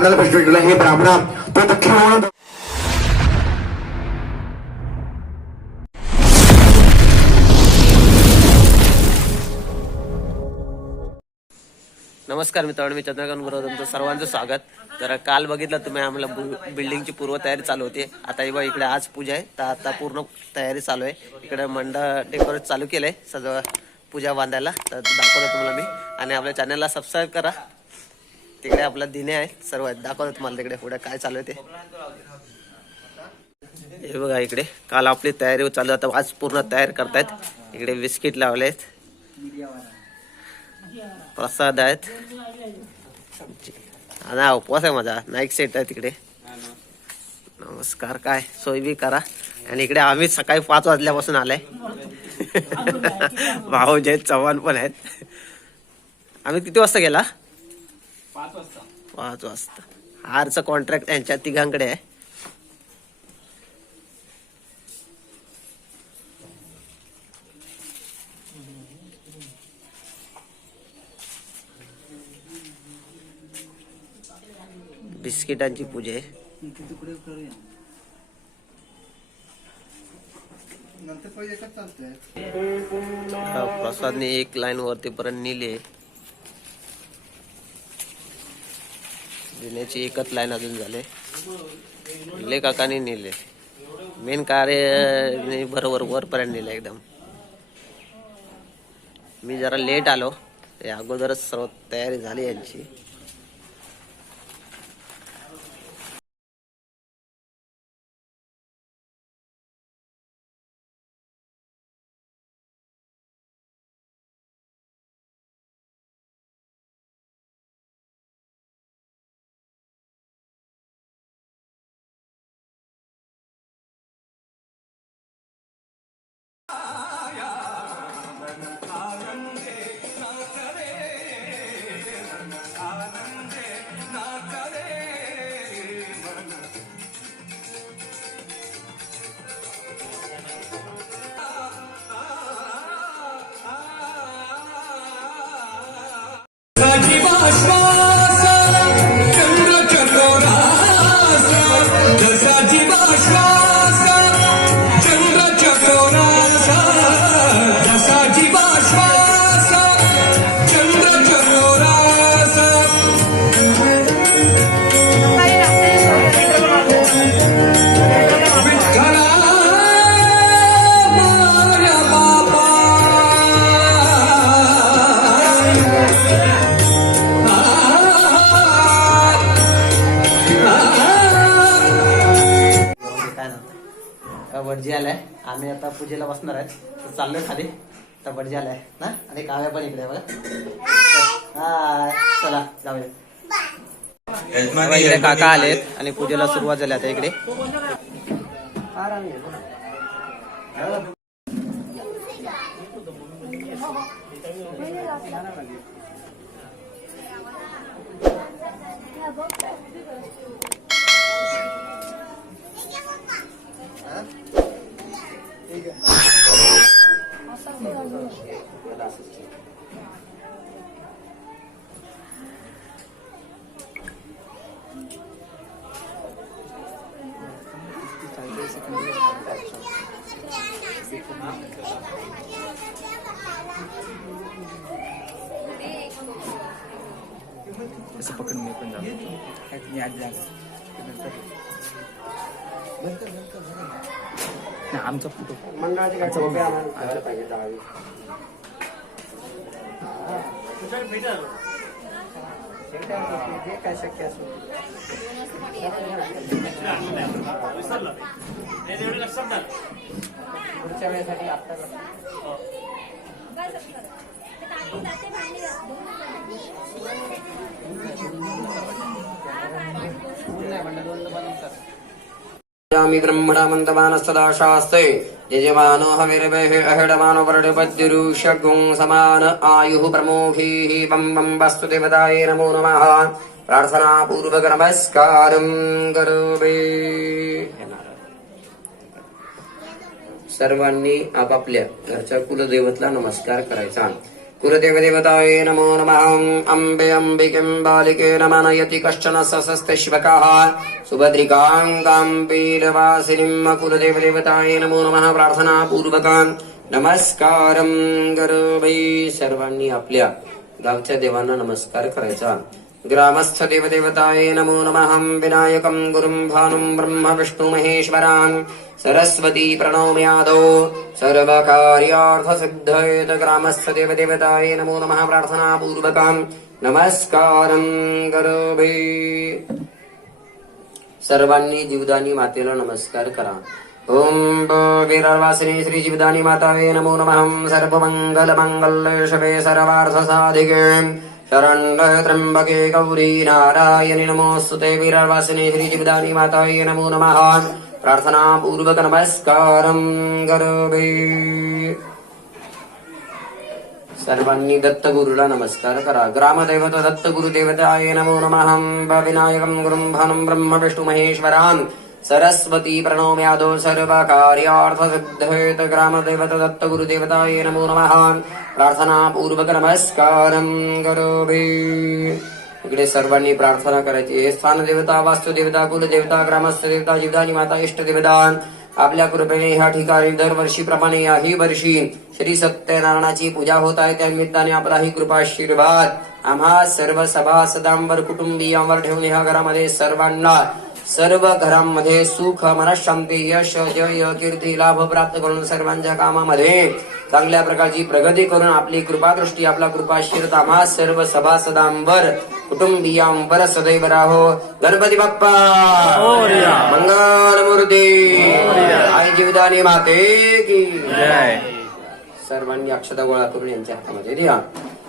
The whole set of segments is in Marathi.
ब्राह्मणाला प्रश्न विचारला, हे ब्राह्मणा तो दक्षिण नमस्कार मित्रांनो, मी चंद्रकांत गुरव तुमचं सर्वांचं स्वागत. तर काल बघितलं तुम्ही आम्हाला बिल्डिंगची पूर्व तयारी चालू होती. आता हे बघा इकडे आज पूजा आहे, तर आता पूर्ण तयारी चालू आहे. इकडे मंडळ डेकोरेट चालू केलंय सगळं पूजा बांधायला, तर दाखवतो तुम्हाला मी. आणि आपल्या चॅनलला सबस्क्राईब करा. तिकडे आपला दिने आहे, सर्व आहेत, दाखवतो तुम्हाला तिकडे पुढे काय चालू आहे ते. हे बघा इकडे काल आपली तयारी चालू, आता आज पूर्ण तयार करतायत. इकडे बिस्किट लावलेत, प्रसाद आहेत. हा उपवास आहे माझा, नाईक सेट आहे तिकडे. नमस्कार, काय सोय बी करा. आणि इकडे आम्ही सकाळी 5 वाजल्यापासून आलाय. भाऊ जय चव्हाण पण आहेत. आम्ही किती वाजता गेला? 5 वाजता. हारचं कॉन्ट्रॅक्ट त्यांच्या तिघांकडे आहे. बिस्किटांची पूजा आहे. प्रसादने एक लाईन वरती पर्यंत नेली. देण्याची एकच लाईन अजून झाले. ले काकाने नेले. मेन कार्य बरोबर वरपर्यंत नेले एकदम. मी जरा लेट आलो, अगोदरच सर्व तयारी झाली यांची. भटजी आलाय. आम्ही आता पूजेला बसणार आहेत, तर चाललोय खाली. तर भटजी आलाय ना, आणि काव्या पण इकडे बघा. हाय, चला जाऊया. इकडे काका आलेत आणि पूजेला सुरुवात झाली आता इकडे. असं पकडून मी पण जातो. आमचा फोटो मंडळाची काय शक्य असो पुढच्या वेळेसाठी आता ब्रह्मणा मंतमानस्तदा शास्ते यजमानो हविर्वेः अहिडमानो वर्णपद्युरुषगुं समान आयुः प्रमोघीः बं बं वस्तु देवताय नमो नमः. प्रार्थना पूर्वक नमस्कारं करोमि. सर्वांनी आपापल्या घरच्या कुलदेवतला नमस्कार करायचा. कुलदेवदेवताय नमो नमः अम्बे अम्बिकें बालिके नमनयति कश्चन सशस्तिष्वकः सुभद्रिकां काम्पीलवासिनीं कुलदेवदेवताय नमो नमः प्रार्थनापूर्वकां नमस्कारं करोमि. सर्वांनी आपल्या गावच्या देवांना नमस्कार करायचा. ग्रामस्थ देवदेवताय नमो नमः विनायकं गुरुं भानुं ब्रह्म विष्णु महेश्वरान् सरस्वती प्रणौम्यादौ सर्वकार्यार्थसिद्धये ग्रामस्थ देवदेवताय नमो नमः प्रार्थनापूर्वकां नमस्कारं करोमि. सर्वांनी जीवदानी मातेला नमस्कार करा. ओम वीरवासिनी श्री जीवदानी मातावे नमो नमः सर्वमंगलमंगल्ये शिवे सर्वार्थसाधिके शरण्ये त्र्यंबके गौरी नारायणी नमोस्तुते. वीरवासिनी श्री जीवदानी मातावे नमो नमः प्रार्थनापूर्वक नमस्कारं करोमि. सर्वांनी दत्तगुरुला नमस्कार करा. ग्रामदैवत दत्तगुरुदेवताय नमो नमः विनायकं गुरुं भानुं ब्रह्म विष्णु महेश्वरान् सरस्वती प्रणौम्यादौ सर्वकार्यार्थसिद्धये ग्रामदैवत दत्तगुरुदेवताय नमो नमः प्रार्थनापूर्वक नमस्कारं करोमि. इकडे सर्वांनी प्रार्थना करायची. हे स्थानदेवता वास्तुदेवता कुलदेवता ग्रामस्थ देवता जीवदानी माता इष्टदेवता आपल्या कृपेने ह्या ठिकाणी दरवर्षीप्रमाणे याही वर्षी श्री सत्यनारायणाची पूजा होत आहे. त्या निमित्ताने आपलाही कृपाशीर्वाद आम्हा सर्व सभासदांवर कुटुंबियांवर ठेवून ह्या घरामध्ये सर्व घरांमध्ये सुख मनःशांती यश जय कीर्ती लाभ प्राप्त करून सर्वांच्या कामामध्ये चांगल्या प्रकारची प्रगती करून आपली कृपादृष्टी आपला कृपाशीर्वाद आम्हा सर्व सभासदांवर कुटुंबियांवर सदैव राहो. गणपती बाप्पा मंगलमूर्ती आई जीवदानी माते की सर्वांनी अक्षता गोळा करून यांच्या हातामध्ये द्या.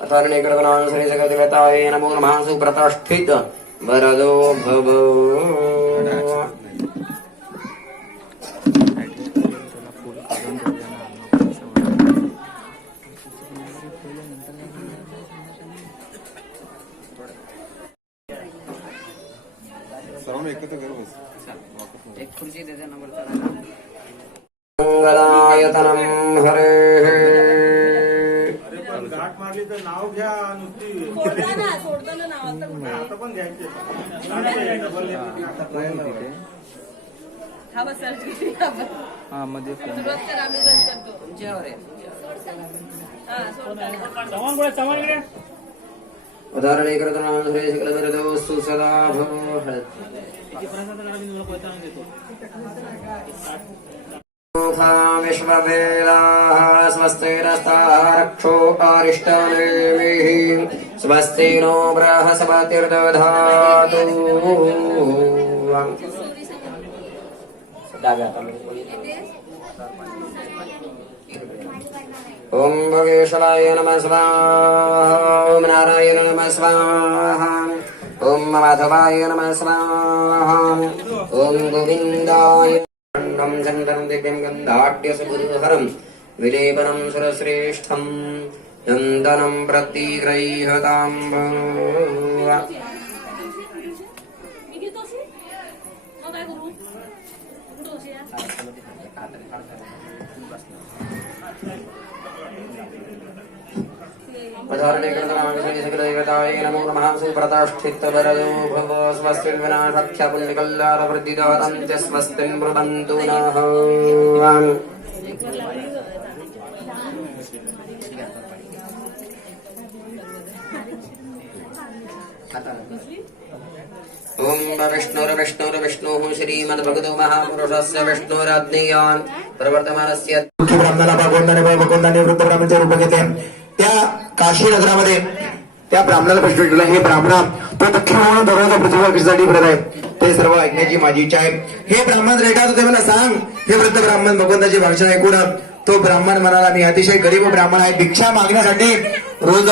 अथर्वणेकडे श्री जगदेवताय नमो नमः सुप्रतिष्ठित वरदो भव. एक खुर्ची देते नंबर मंगलायतनं हरेः गाठ मारली तर नाव घ्या नुसती सोडताना नाव आता पण घ्यायचे हा बस सर हा मध्ये सुरुवात तर आम्ही जण करतो तुमच्यावर आहे. हा सोडताना उदाहरणे करताना श्री सकलवरदोस्तु सदा भव. विश्ववेदाः स्वस्तिरस्ताः रक्षो अरिष्टनेमिः स्वस्ति नो बृहस्पतिर्दधातु. ओम भगेश्वराय नमः स्वाहा. ओम नारायण नमः स्वाहा. ओम माधवाय नमः स्वाहा. ओम गोविंदाय खण्डं चन्दनं दिव्यं गन्धाढ्यसुगुरुहरं विलेपनं सुरश्रेष्ठं नन्दनं प्रतिगृह्यताम्ब. मी घेतो असे मग काय करू कुठं असे या उदाहरणे करताना श्री सकलदेवताय नमो नमः सुप्रतिष्ठित वरदो भव. स्वस्तिन् विनाशाख्या पुण्यकल्याणवृद्धिदातं च स्वस्तिन् ब्रुवन्तु नः. ओम विष्णुर्विष्णुर्विष्णुः श्रीमद्भगवतो महापुरुषस्य विष्णुराज्ञेयान् प्रवर्तमानस्य मुख्य ब्राह्मणाला भगवंताने वृद्ध ब्राह्मणाचे रूप घेतले. त्या काशी नगरामध्ये त्या ब्राह्मणाला प्रश्न विचारला, हे ब्राह्मणा तो दक्षिण म्हणून दररोज पृथ्वीवर कशासाठी फिरत आहे? ते सर्व ऐकण्याची माझी इच्छा आहे. हे ब्राह्मण रेटात होते मला सांग. हे वृद्ध ब्राह्मण भगवंताचे भाषण ऐकून तो ब्राह्मण म्हणाला, मी अतिशय गरीब ब्राह्मण आहे, भिक्षा मागण्यासाठी रोज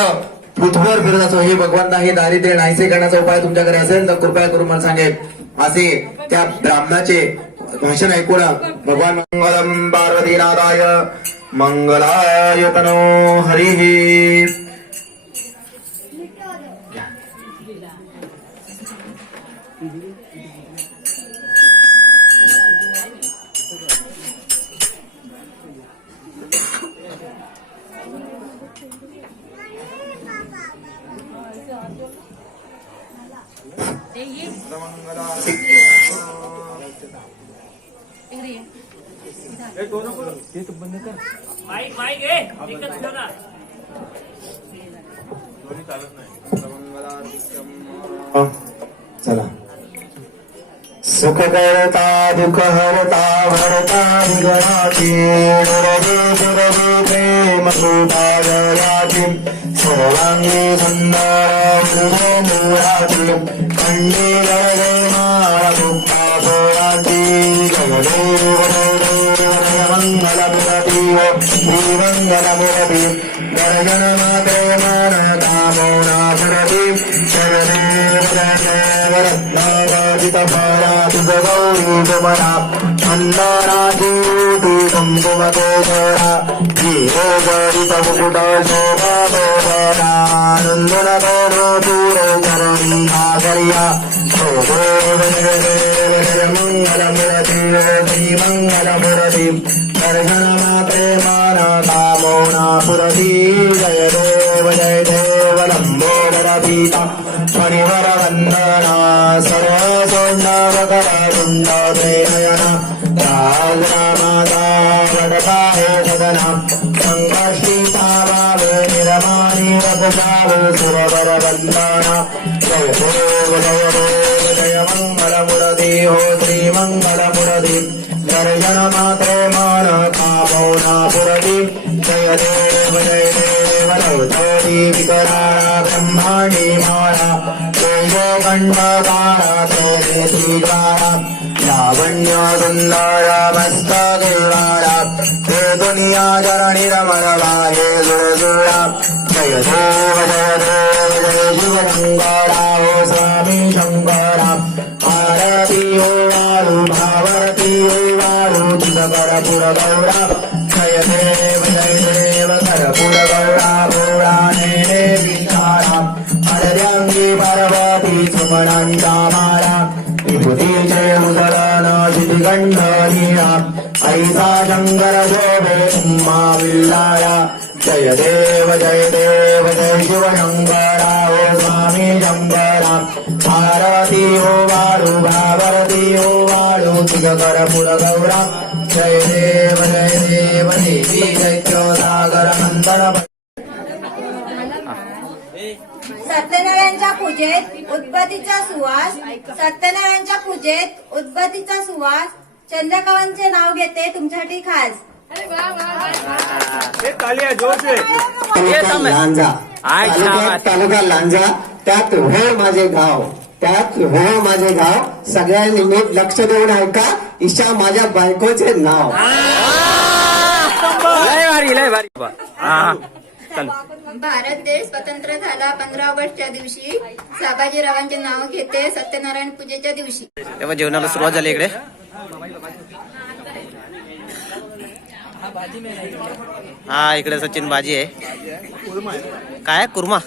पृथ्वीवर फिरत असो. हे भगवंता हे दारिद्र्य नाहीसे करण्याचा उपाय तुमच्याकडे असेल तर कृपया करून मला सांगेल. असे त्या ब्राह्मणाचे भाषण ऐकून भगवान मंगलम पार्वतीनाथाय मंगलाय तनो हरिः. चला. सुख करता दुःख हरता भरता विघ्नाची दुर्गे दुर्गे प्रेम कृपा जयाची सर्वांगी सुंदर हृदय मुराची खंडी गरजे माळा मुक्ता पोळाची जगदेव जय मंगल मुरती श्रीमंगल मुरती दर्शन मात्रे मन कामोना सुरती जगदेव जय देव रत्नागाजित फला तुझ गौरी तुमरा अंधाराची ऊटी कुंकुम केशरा हिरे जडित मुकुट शोभा तोरणा नंदन करो तुरे चरणी आचर्या देव जय देव जय मंगल मुरती श्री मंगल मुरती दर्शन मात्रे मन कामोना पुरती जय देव लंबोदर पीता परिवर वंदना सर्व सोंडवकर नयना राजरामादा वडकाहे सदना संकर्षिता भावे निरमानी वपुषावे सुरवर वंदना जय देव जय मंगल मुरती हो श्री मंगल मुरती दर्शन मात्रे मन कामोना पुरती जय देव लवचोरी विकराळा ब्रह्मांडी माळा तेज खंडकारा तेजती द्वारा लावण्य सुंदर मस्तके वाळा ते दुनिया चरणी रमण वाहे सुरसुरा जय देव जय शिव शंकरा हो स्वामी शंकरा आरती हो वाळू भावरती हो वाळू तुझ करपुर गौरा जय देव करपुर गौरा गौरा नेने विचारा अरद्यांगी पार्वती सुमनांचा मारा विभूतीचे उदलन शितिगंधनीया ऐसा शंकर शोभे उम्मा विल्लाया जय देव जय शिव शंकरा हो स्वामी शंकरा आरती हो वाळू भावरती हो वाळू तुझ करपुर गौरा जय देव देवी जय सागर मंथन सत्यनारायणच्या पूजेत उदबत्तीचा सुवास सत्यनारायणच्या पूजेत उदबत्तीचा सुवास चंद्रकांतचे नाव घेते तुमच्यासाठी खास लांजा तालुका लांजा त्यात हो माझे गाव त्यात हो माझे गाव सगळ्यांनी नीट लक्ष देऊन ऐका ईशा माझ्या बायकोचे नाव भारत देश स्वतंत्र झाला 15 ऑगस्टच्या दिवशी संभाजीरावांचे नाव घेते सत्यनारायण पूजेच्या दिवशी. तेव्हा जेवणाला सुरुवात झाली इकडे. हा इकडे सचिन भाजी आहे. काय कुर्मा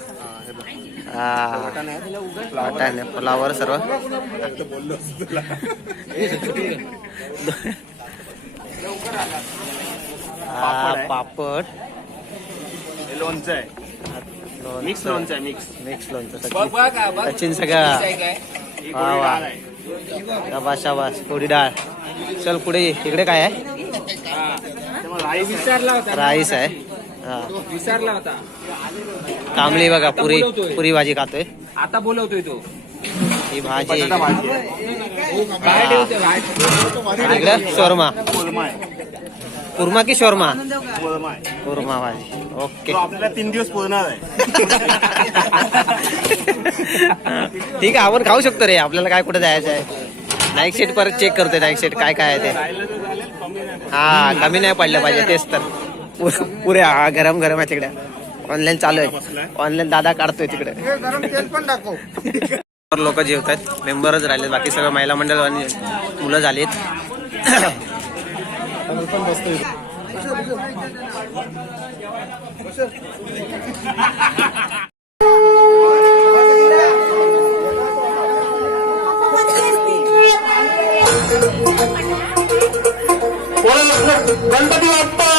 वाटाणे फ्लावर सर्व पापड लोणचं आहे मिक्स लोणचं आहे मिक्स लोणचं सचिन सगळं वा वा शाबास शाबास थोडी डाळ. चल पुढे इकडे काय आहे राईस आहे. हा विसरला होता. कामली बघा पुरी भाजी खातोय आता बोलवतोय तो. ही भाजी काय ठेवतोय इकडे शोरमा कुर्मा की शोरमा कुर्मा भाजी. ओके आपल्याला 3 दिवस पुरणार आहे. ठीक आहे आपण खाऊ शकतो रे. आपल्याला काय कुठे जायचं आहे. नाईक शेट परत चेक करतोय नाईक शेट काय काय आहे ते. हा कमी नाही पडलं पाहिजे तेच तर पुऱ्या गरम गरम आहे तिकडे. ऑनलाईन चालू आहे. ऑनलाईन दादा काढतोय तिकडे. लोक जेवत आहेत. मेंबरच राहिले बाकी सगळं महिला मंडळ आणि मुलं झालीत. गणपती बाप्पा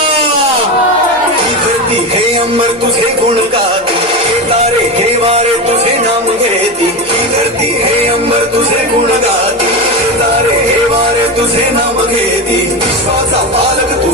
धरती हे अंबर तुझे गुण गाती हे तारे हे वारे तुझे नाम घेती ही धरती हे अंबर तुझे गुण गाती हे तारे हे वारे तुझे नाम घेती विश्वाचा पालक तू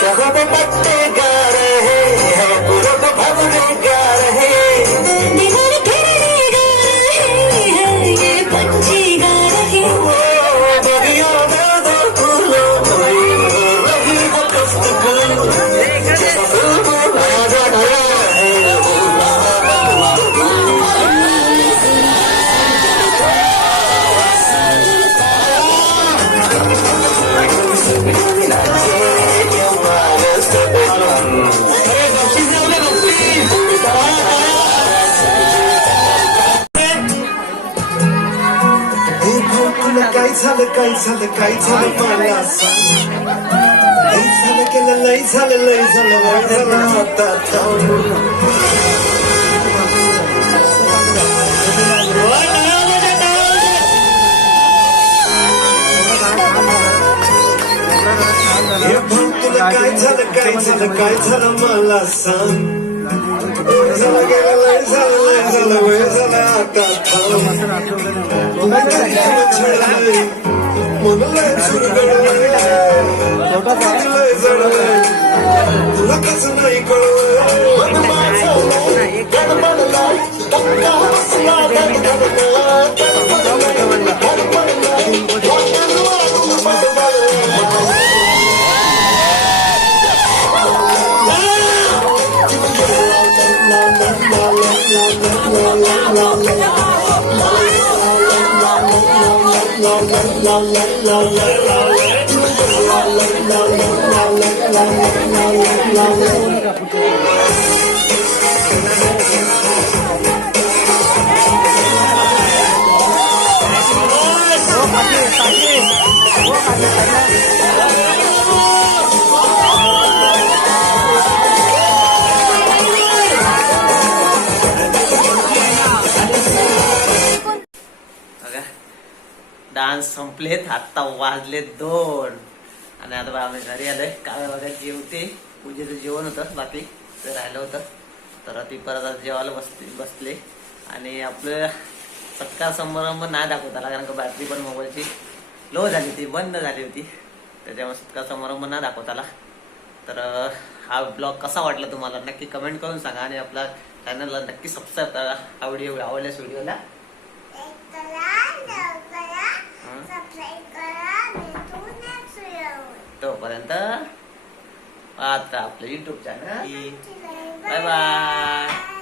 शहब पत्ते गा रहे हैं पूरब भवरे गा रहे बगिया में दो फूलों रही वो कष्ट काय झालं मला सांग लई झालं आता हे भाऊ तुला काय झालं मला सांग झालं गेलं लय झालं वय झालं आता मन लय चुरगळलंय लय जडलंय तुला कसं नाही कळलंय मन माझं गडबडलाय धक्का बसला गडबडलाय डान्स संपलेत, आता वाजले 2 आणि आता आम्ही घरी आलोय. काल बघा जेवते, पूजेचं जेवण होतं बाकी ते राहिलं होतं, तर ती परत आता जेवायला बसले. आणि आपलं सत्कार समारंभ नाही दाखवत आला कारण का बॅटरी पण मोबाईलची लो झाली होती, बंद झाली होती, त्याच्यामुळे सत्कार समारंभ नाही दाखवत आला. तर हा ब्लॉग कसा वाटला तुम्हाला नक्की कमेंट करून सांगा आणि आपल्या चॅनलला नक्की सबस्क्राईब करा. हा व्हिडिओ आवडल्यास व्हिडिओला तोपर्यंत आता आपलं युट्यूब चॅनल. Bye bye.